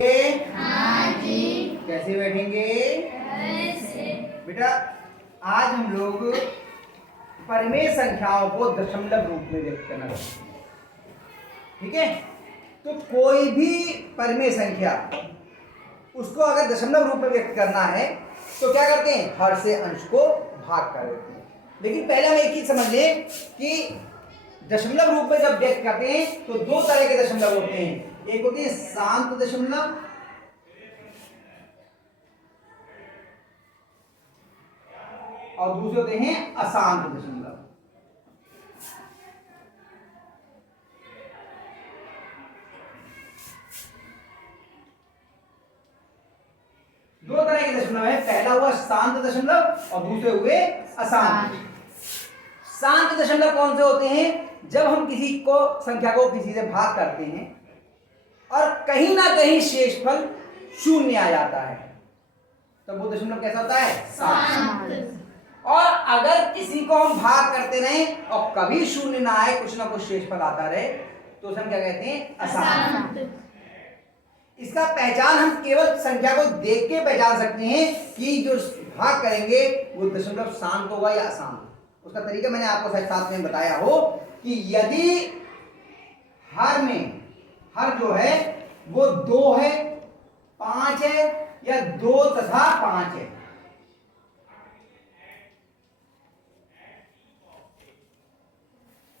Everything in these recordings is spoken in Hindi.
हाँ जी। कैसे बैठेंगे? ऐसे। बेटा आज हम लोग परिमेय संख्याओं को दशमलव रूप में व्यक्त करना चाहते हैं। ठीक है, तो कोई भी परिमेय संख्या उसको अगर दशमलव रूप में व्यक्त करना है तो क्या करते हैं? हर से अंश को भाग कर देते हैं। लेकिन पहले हम एक चीज समझ लें कि दशमलव रूप में जब व्यक्त करते हैं तो दो तरह के दशमलव होते हैं। एक होते हैं शांत दशमलव और दूसरे होते हैं अशांत दशमलव। दो तरह के दशमलव है, पहला हुआ शांत दशमलव और दूसरे हुए अशांत। शांत दशमलव कौन से होते हैं? जब हम किसी को संख्या को किसी से भाग करते हैं और कहीं ना कहीं शेषफल शून्य आ जाता है तो वो दशमलव कैसा होता है? शांत। और अगर किसी को हम भाग करते रहे और कभी शून्य ना आए, कुछ ना कुछ शेषफल आता रहे तो उसे हम क्या कहते हैं? अशांत। इसका पहचान हम केवल संख्या को देख के पहचान सकते हैं कि जो भाग करेंगे वो दशमलव शांत होगा या अशांत। उसका तरीका मैंने आपको शायद साथ में बताया हो कि यदि हर जो है वो 2 है, 5 है या 2 तथा 5 है,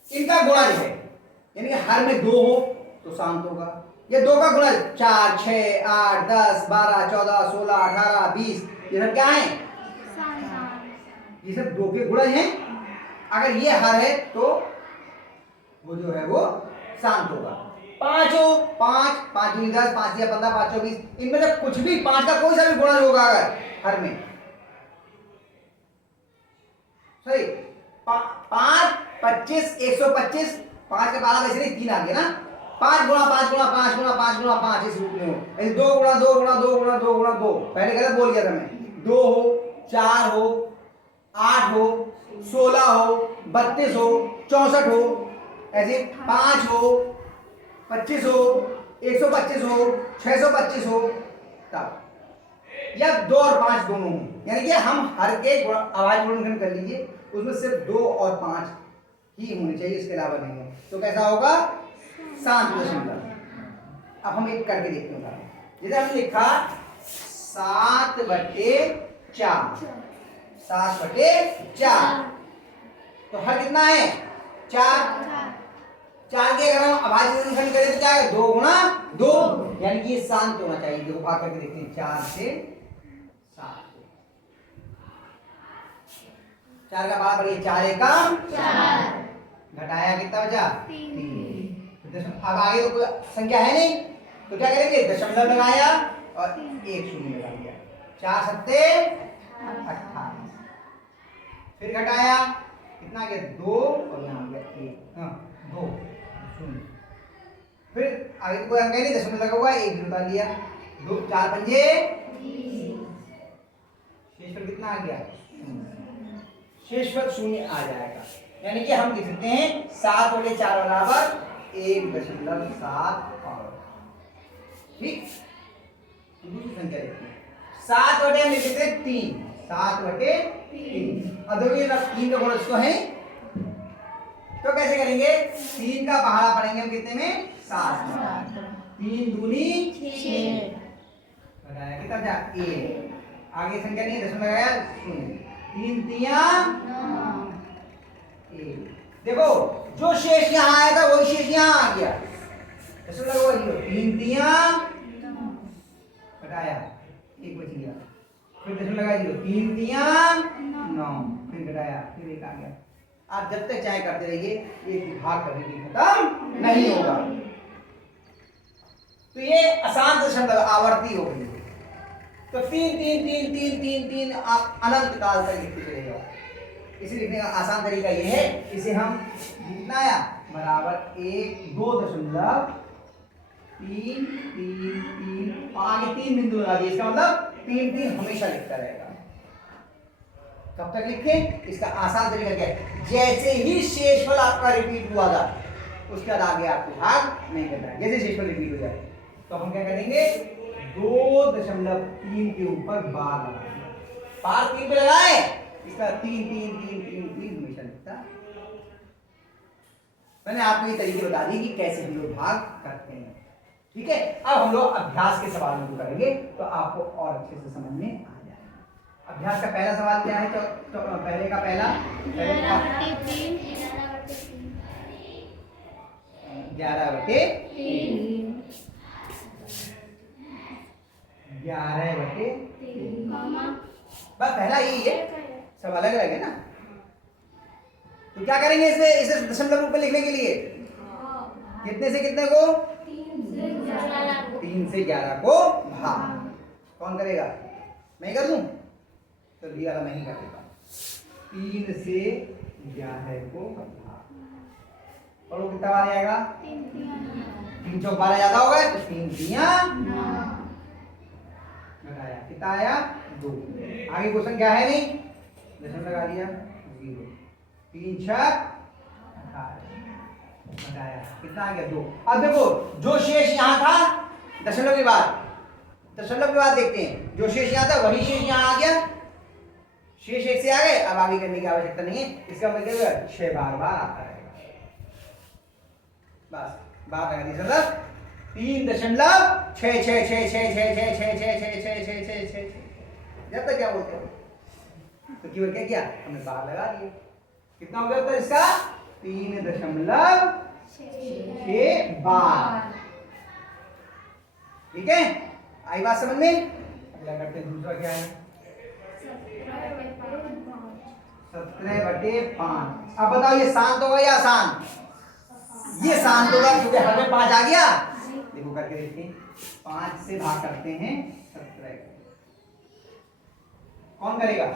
इनका गुणज है, यानी कि हर में 2 हो तो शांत होगा, या 2 का गुणज 4, 6, 8, 10, 12, 14, 16, 18, 20 ये सब क्या है? ये सब 2 के गुणज हैं। अगर ये हर है तो वो जो है वो शांत होगा। 5 हो, 5, 5 दूनी 10, 5 या 15, 5 24, इनमें से कुछ भी 5 का कोई सा भी गुणज होगा अगर हर में, सही 5, 25, 125, 5 के 12 वैसे नहीं 3 आ गया ना, 5 गुणा 5 गुणा 5 गुणा 5 गुणा 5 इस रूप में हो, ऐसे 2 गुणा 2 गुणा 2 गुणा 2 गुणा 2, पहले गलत बोल गया था मैं, 2 हो, 4 हो, 8 हो, 16 हो, 32 हो, 64 हो, ऐसे 5 हो, 25 हो, 125 हो, 625 हो, तब या 2 और 5 दोनों हो, यानी कि हम हर के आवाज गुणनखंड कर लीजिए, उसमें सिर्फ 2 और 5 ही होने चाहिए, इसके अलावा नहीं है, तो कैसा होगा? शांत दशमलव। अब हम एक करके देखते हैं, जैसे हमने लिखा 7/4, 7/4, तो हर कितना है? 4 के अगर हम अभाज्य गुणनखंड करें तो क्या है? 2 गुणा 2, यानी कि ये शांत होना चाहिए। देखो भाग करके देखते हैं, 4 से 7, 4 का 12 बढ़िए, 4 एकम 4, घटाया कितना बचा? 3। अब आगे तो कोई संख्या है नहीं तो क्या करेंगे? दशमलव लगाया और 1 शून्य लगा दिया, 4 सत्ते 28, फिर घटाया कितना गया? 2 और यहाँ गया 1, 2 शून्य, फिर आगे तो कोई अंक नहीं, दशमलव लगा हुआ 1 जुटा लिया, 2 4 पंजे, शेषफल कितना आ गया? शेषफल शून्य आ जाएगा, यानी कि हम लिख सकते हैं 7/4 बराबर 1.75। ठीक, दूसरी संख्या देखते हैं, 7/3 लिख लेते हैं 3, 7/3। अब देखिए 3 का गुणज तो है, तो कैसे करेंगे? 3 का पहाड़ा पढ़ेंगे हम कितने में? 7। 3 दूनी 6, बताया कितना था? 1। आगे संख्या नहीं, दशमलव लगाया 0, 3 तिया 1। देखो जो शेष यहाँ आया था वही शेष यहाँ आ गया, दशमलव लगा 0, 3 तिया घटाया 1 बच गया, फिर दशमलव लगाया 0, 3 तिया 9, फिर घटाया, फिर 1 आ गया। आप जब तक चाहे करते रहिए, एक भाग कभी भी खत्म नहीं होगा। तो ये अशांत दशमलव आवर्ती हो गई, तो 3 3 3 3 3 3 आप अनंत काल तक लिखते चलेगा। इसे लिखने का आसान तरीका ये है, इसे हम लिखना है बराबर 1 2.3 3 3 और आगे 3 बिंदु लगा दिए, इसका मतलब 3 3 हमेशा लिखता रहेगा। कब तक लिखें? इसका आसान तरीका क्या है? जैसे ही शेषफल आपका रिपीट हुआ था उसके बाद आगे आपको भाग नहीं करना है। जैसे शेषफल रिपीट हो जाए तो हम क्या करेंगे? 2.3 के ऊपर बार लगा दिया। बार 3 पे लगाए, इसका 3 हमेशा लिखता है। मैंने आपको ये तरीके बता दिए कि कैसे हम लोग भाग करते हैं। ठीक है, अब हम लोग अभ्यास के सवालों को करेंगे तो आपको और अच्छे से समझ में आ जाएगा। अभ्यास का पहला सवाल क्या है? पहले का पहला 11/3 बस पहला यही है, सब अलग अलग है ना। तो क्या करेंगे इसमें, इसे दशमलव रूप में लिखने के लिए कितने से कितने को? 3 से 11 को भाग। कौन करेगा? मैं कर दूं? तो ये वाला मैं ही करेगा। 3 से 11 को भाग। और कितना बार आएगा? 3 चौक 12 ज्यादा होगा तो 3 तिया 9 कितना आया? 2। आगे क्वेश्चन क्या है? नहीं दशमलव लगा दिया 0। 3 छक 18 कितना आ गया? 2। अब देखो जो शेष यहाँ था दशमलव के बाद देखते हैं। जो शेष यहाँ था वही शेष यहाँ आ गया। शेष 1 से आ गए, अब आगे करने की आवश्यकता नहीं है। इसका मतलब 6 बार आता रहेगा। बस बात लगा दी, मतलब 3.66666666666 जब तक क्या बोलते हो तो केवल क्या किया हमने बार लगा दिए। कितना हो गया उत्तर इसका? 3.6 बार। ठीक है, आई बात समझ में? अगला करते हैं, दूसरा क्या है? 17/5। अब बताओ ये शांत होगा या आसान? ये शांत होगा क्योंकि हर में 5 आ गया। देखो करके देखते हैं। 5 से भाग करते हैं 17। कौन करेगा?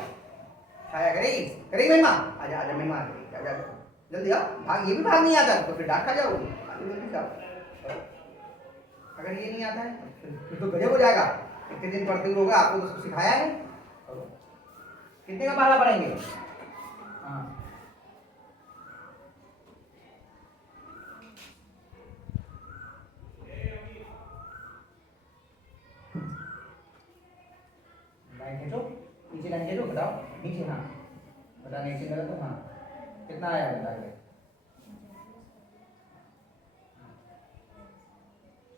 छाया करेगी? करेगी महिमा? आजा आजा महिमा, आजा जल्दी आओ। भाग, ये भी भाग नहीं आता तो फिर डाक खा जाओगी। जल्दी जाओ। अगर ये नहीं आता है फिर तो गजब हो जाएगा। इतने दिन पढ़ते हुए होगा, आपको तो सिखाया है। कितने का पहला पढ़ेंगे? हाँ नीचे लाइन खींचो, बताओ नीचे। हाँ बता, नीचे लगा तो हाँ कितना आया बताइए।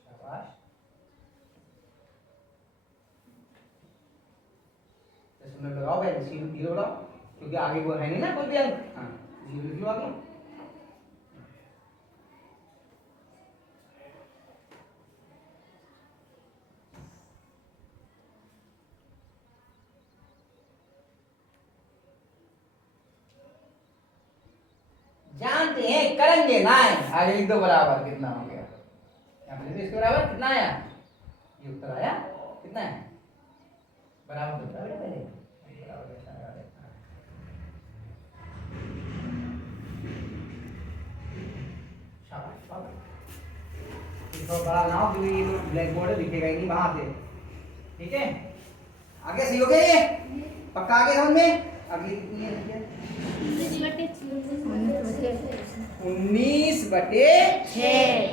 शाबाश। दशमलव लगाओ भाई, 0 लगाओ क्योंकि आगे वो है नहीं ना कोई भी अंक। हाँ 0 लिख लो आगे। जानते हैं करेंगे ना, आगे लिख दो बराबर। कितना हो गया? यहाँ पे इसके बराबर कितना आया? ये उत्तर आया कितना है? बराबर तो बराबर पहले बराबर शाबाश। इसको बड़ा बनाओ क्योंकि ये तो ब्लैक बोर्ड है, लिखेगा ही नहीं वहां से। ठीक है, आगे सही हो गया ये? पक्का आगे समझ में? अगली कितनी है? 19/6।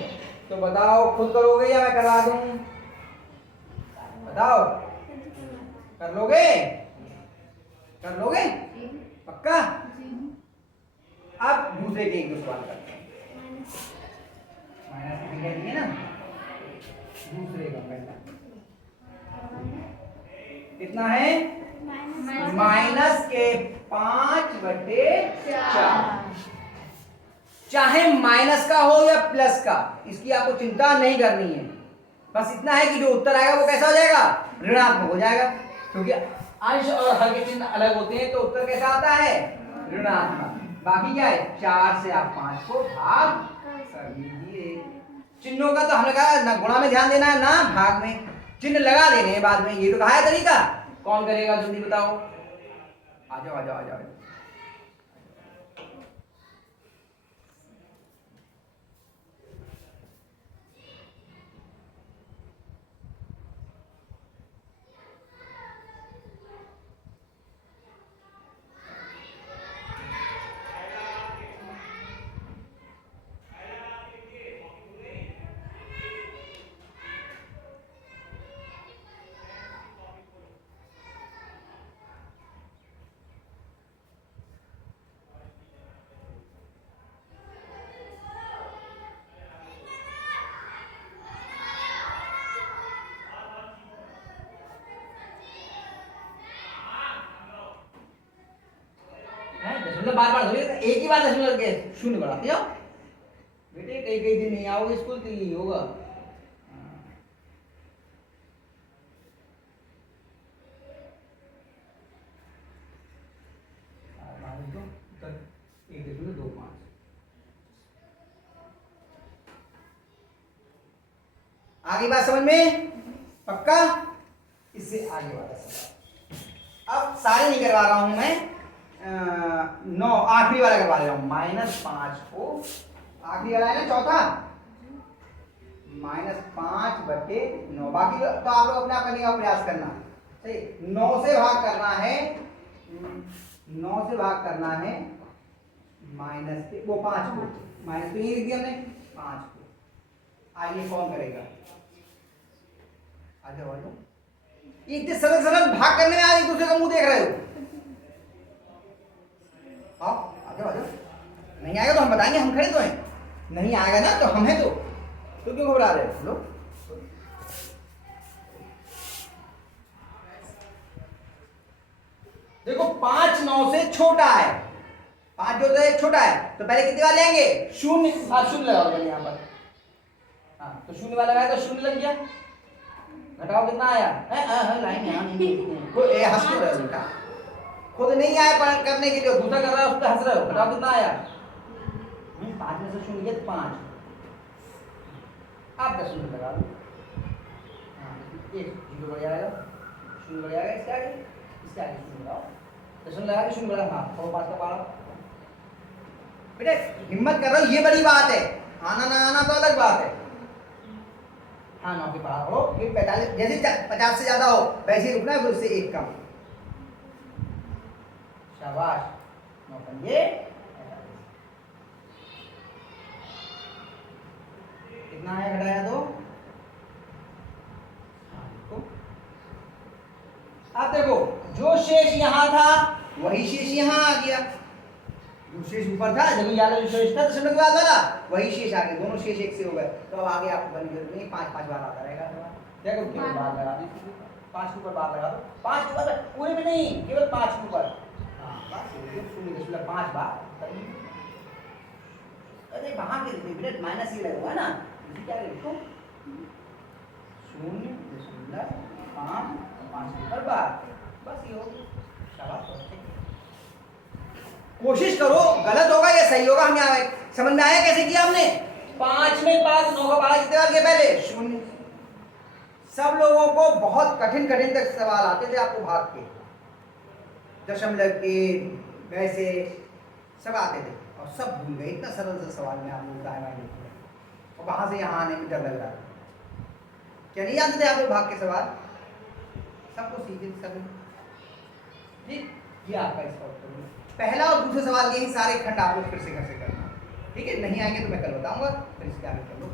तो बताओ खुद करोगे या मैं करवा दूं? बताओ, कर लोगे? कर लोगे पक्का? अब दूसरे के एक सवाल करते हैं। माइनस कितनी कहती है ना? दूसरे का पहला कितना है? माइनस के 5/4। चाहे माइनस का हो या प्लस का, इसकी आपको चिंता नहीं करनी है। बस इतना है कि जो उत्तर आएगा वो कैसा हो जाएगा? ऋणात्मक हो जाएगा। क्योंकि अंश और हर के चिन्ह अलग होते हैं तो उत्तर कैसा आता है? ऋणात्मक। बाकी क्या है? 4 से आप 5 को भाग कर दीजिए। चिन्हों का तो हमने कहा ना गुणा में ध्यान देना है ना भाग में। चिन्ह लगा देने हैं बाद में, ये तो कहा है तरीका। कौन करेगा जल्दी बताओ? आ जाओ आ जाओ आ जाओ। दशमलव बार बार थोड़ी एक ही बार दशमलव के शून्य बढ़ाते हो बेटे, कई कई दिन नहीं आओगे स्कूल तो यही होगा। एक दशमलव 25 आगे बात समझ में पक्का। इससे आगे वाला सवाल अब सारे नहीं करवा रहा हूं मैं, 9 आखिरी वाला करवा रहा हूं। -5 को आखिरी वाला है ना चौथा, -5/9। बाकी तो आप लोग अपने आप करने का प्रयास करना, सही। 9 से भाग करना है, 9 से भाग करना है माइनस के वो 5 को, माइनस तो ये लिख दिया हमने 5 को। आइए कौन करेगा, आगे बढ़ो। ये इतने सरल सरल भाग करने में आज एक दूसरे का मुंह देख रहे हो। आओ आगे बढ़ो। नहीं आएगा तो हम बताएंगे, हम खड़े तो हैं। नहीं आएगा ना तो हम हैं तो क्यों घबरा रहे हो लोग। देखो 5 9 से छोटा है, 5 जो तो एक छोटा है, तो पहले कितनी बार लेंगे, शून्य। शून्य लगाओ पहले यहाँ पर, हाँ तो शून्य वाला लगाया तो शून्य लग गया। घटाओ कितना आया, लाइन यहाँ नहीं कोई हंस क्यों रहे हो बेटा, खुद नहीं आया करने के लिए दूसरा कर रहा है उस पर हंस रहे हो। घटाओ कितना आया, 5 में से शून्य गया तो 5, आप 10 शून्य लगा दो, एक जीरो बढ़ जाएगा, शून्य बढ़ जाएगा, इसके आगे शून्य लगाओ, दशमलव लगा के शून्य बढ़ा, हाँ 5 का 12। बेटे हिम्मत कर रहा हूँ, ये बड़ी बात है, आना ना आना तो अलग बात है। हाँ 9 के पार हो, फिर 45 जैसे 50 से ज्यादा हो वैसे ही रुकना है, फिर उससे एक कम। शाबाश, 9 पंजे कितना आया, घटाया तो। अब देखो जो शेष यहाँ था वही शेष यहाँ आ गया, जो शेष ऊपर था जब याद जो शेष था दशमलव के बाद वाला वही शेष आ गया, दोनों शेष एक से हो गए। तो अब आगे आपको करने की जरूरत नहीं, 5 बार आता रहेगा। क्या करो केवल बार लगा दो, 5 के ऊपर बार लगा दो, 5 के ऊपर पूरे में नहीं, केवल 5 के ऊपर, हाँ बस 0.5 बार। अरे वहां के मिनट माइनस ही लगा ना, इसे क्या लिखो 0.5 के ऊपर बार, बस ये हो गया। शाबाश, कोशिश करो, गलत होगा या सही होगा हम यहाँ समझ में आया कैसे किया हमने। 5 में 5 9 का 12 कितने बार के पहले शून्य। सब लोगों को बहुत कठिन कठिन तक सवाल आते थे आपको भाग के, दशमलव के वैसे सब आते थे और सब भूल गए। इतना सरल सा सवाल में आप लोग दाएं बाएं लिख रहे और वहां से यहाँ आने में डर लग रहा था। क्या नहीं आते थे आप लोग भाग के सवाल, सबको सीधे सब ठीक। ये आपका इसका उत्तर, पहला और दूसरे सवाल के ही सारे खंड आप लोग फिर से करना, ठीक है। नहीं आएंगे तो मैं कल बताऊंगा, फिर इसके आगे कर लो।